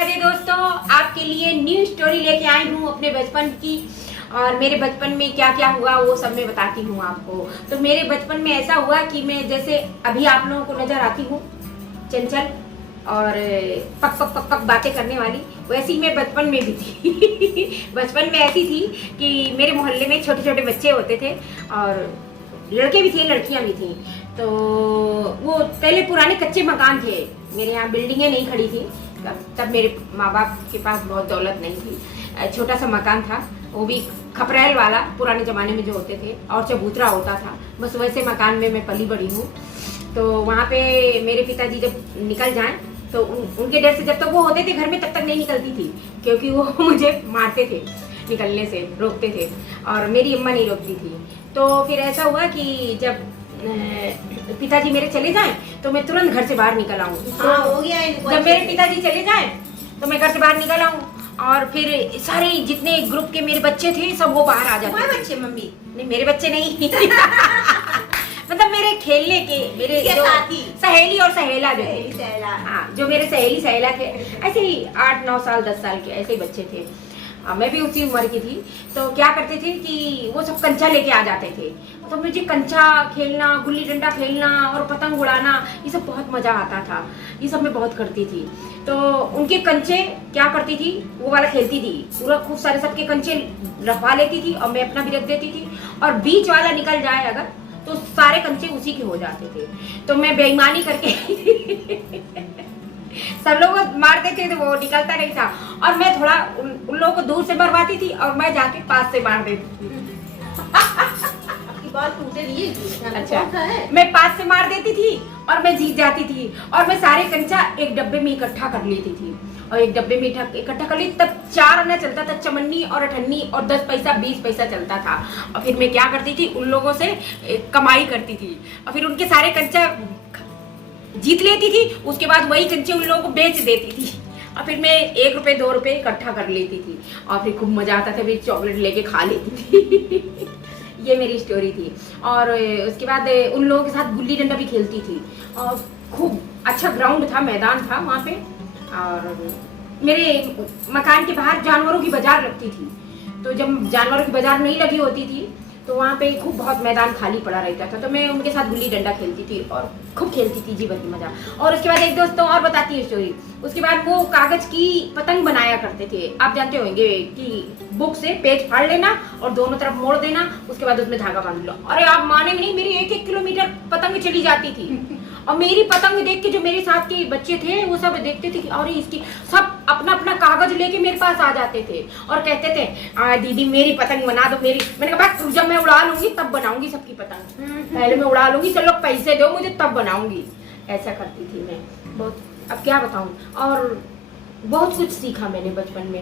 अरे दोस्तों, आपके लिए न्यू स्टोरी लेके आई हूँ अपने बचपन की। और मेरे बचपन में क्या क्या हुआ वो सब मैं बताती हूँ आपको। तो मेरे बचपन में ऐसा हुआ कि मैं जैसे अभी आप लोगों को नजर आती हूँ चंचल और पक पक पक पक बातें करने वाली, वैसी मैं बचपन में भी थी। बचपन में ऐसी थी कि मेरे मोहल्ले में छोटे छोटे बच्चे होते थे और लड़के भी थे लड़कियां भी थी। तो वो पहले पुराने कच्चे मकान थे, मेरे यहाँ बिल्डिंगें नहीं खड़ी थी तब मेरे माँ बाप के पास बहुत दौलत नहीं थी। छोटा सा मकान था, वो भी खपरेल वाला, पुराने ज़माने में जो होते थे, और चबूतरा होता था। बस वैसे मकान में मैं पली बड़ी हूँ। तो वहाँ पे मेरे पिताजी जब निकल जाएं तो उनके डर से जब तक वो होते थे घर में तब तक नहीं निकलती थी, क्योंकि वो मुझे मारते थे, निकलने से रोकते थे, और मेरी अम्मा नहीं रोकती थी। तो फिर ऐसा हुआ कि जब पिताजी मेरे चले जाएं तो मैं तुरंत घर से बाहर निकल आऊँ। हो गया। जब मेरे पिताजी चले जाएं तो मैं घर से बाहर निकल आऊँ, और फिर सारे जितने ग्रुप के मेरे बच्चे थे सब वो बाहर आ जाते थे। बच्चे मम्मी? नहीं, मेरे बच्चे नहीं। मतलब मेरे खेलने के, मेरे जो सहेली और सहेला जो थे, हाँ, जो मेरे सहेली सहेला थे, ऐसे ही 8-9 साल 10 साल के ऐसे ही बच्चे थे। मैं भी उसी उम्र की थी। तो क्या करते थे कि वो सब कंचा लेके आ जाते थे, तो मुझे कंचा खेलना, गुल्ली डंडा खेलना और पतंग उड़ाना, ये सब बहुत मजा आता था। ये सब मैं बहुत करती थी। तो उनके कंचे क्या करती थी, वो वाला खेलती थी, पूरा खूब सारे सबके कंचे रखवा लेती थी और मैं अपना भी रख देती थी। और बीच वाला निकल जाए अगर तो सारे कंचे उसी के हो जाते थे। तो मैं बेईमानी करके सब लोग मारते थे तो वो निकलता नहीं था, और मैं थोड़ा उन लोगों को दूर से मरवाती थी और मैं जाके पास से मार देती थी। बाल टूटे नहीं। अच्छा, मैं पास से मार देती थी और मैं जीत जाती थी, और मैं सारे कंचा एक डब्बे में इकट्ठा कर लेती थी, और एक डब्बे में इकट्ठा कर ली। तब 4 आना चलता था, चमन्नी और अठन्नी, और 10 पैसा 20 पैसा चलता था। और फिर मैं क्या करती थी, उन लोगों से कमाई करती थी और फिर उनके सारे कंचा जीत लेती थी। उसके बाद वही कंचे उन लोगों को बेच देती थी, और फिर मैं 1 रुपए 2 रुपए इकट्ठा कर लेती थी, और फिर खूब मजा आता था, फिर चॉकलेट लेके खा लेती थी। ये मेरी स्टोरी थी। और उसके बाद उन लोगों के साथ गुल्ली डंडा भी खेलती थी, और खूब अच्छा ग्राउंड था, मैदान था वहाँ पे। और मेरे मकान के बाहर जानवरों की बाजार लगती थी, तो जब जानवरों की बाजार नहीं लगी होती थी तो वहाँ पे खूब बहुत मैदान खाली पड़ा रहता था। तो मैं उनके साथ गुल्ली डंडा खेलती थी और खूब खेलती थी, जीवन की मजा। और उसके बाद एक दोस्तों और बताती है स्टोरी। उसके बाद वो कागज की पतंग बनाया करते थे, आप जानते होंगे कि बुक से पेज फाड़ लेना और दोनों तरफ मोड़ देना, उसके बाद उसमें धागा बांध लो। अरे आप मानेंगे नहीं, मेरी 1-1 किलोमीटर पतंग चली जाती थी। और मेरी पतंग देख के जो मेरे साथ के बच्चे थे वो सब देखते थे कि अरे इसकी, सब अपना अपना कागज लेके मेरे पास आ जाते थे और कहते थे दीदी मेरी पतंग बना दो मेरी। मैंने कहा बस जब मैं उड़ा लूंगी तब बनाऊंगी सबकी पतंग, पहले मैं उड़ा लूंगी, चलो पैसे दो मुझे तब बनाऊंगी। ऐसा करती थी मैं बहुत। अब क्या बताऊं, और बहुत कुछ सीखा मैंने बचपन में।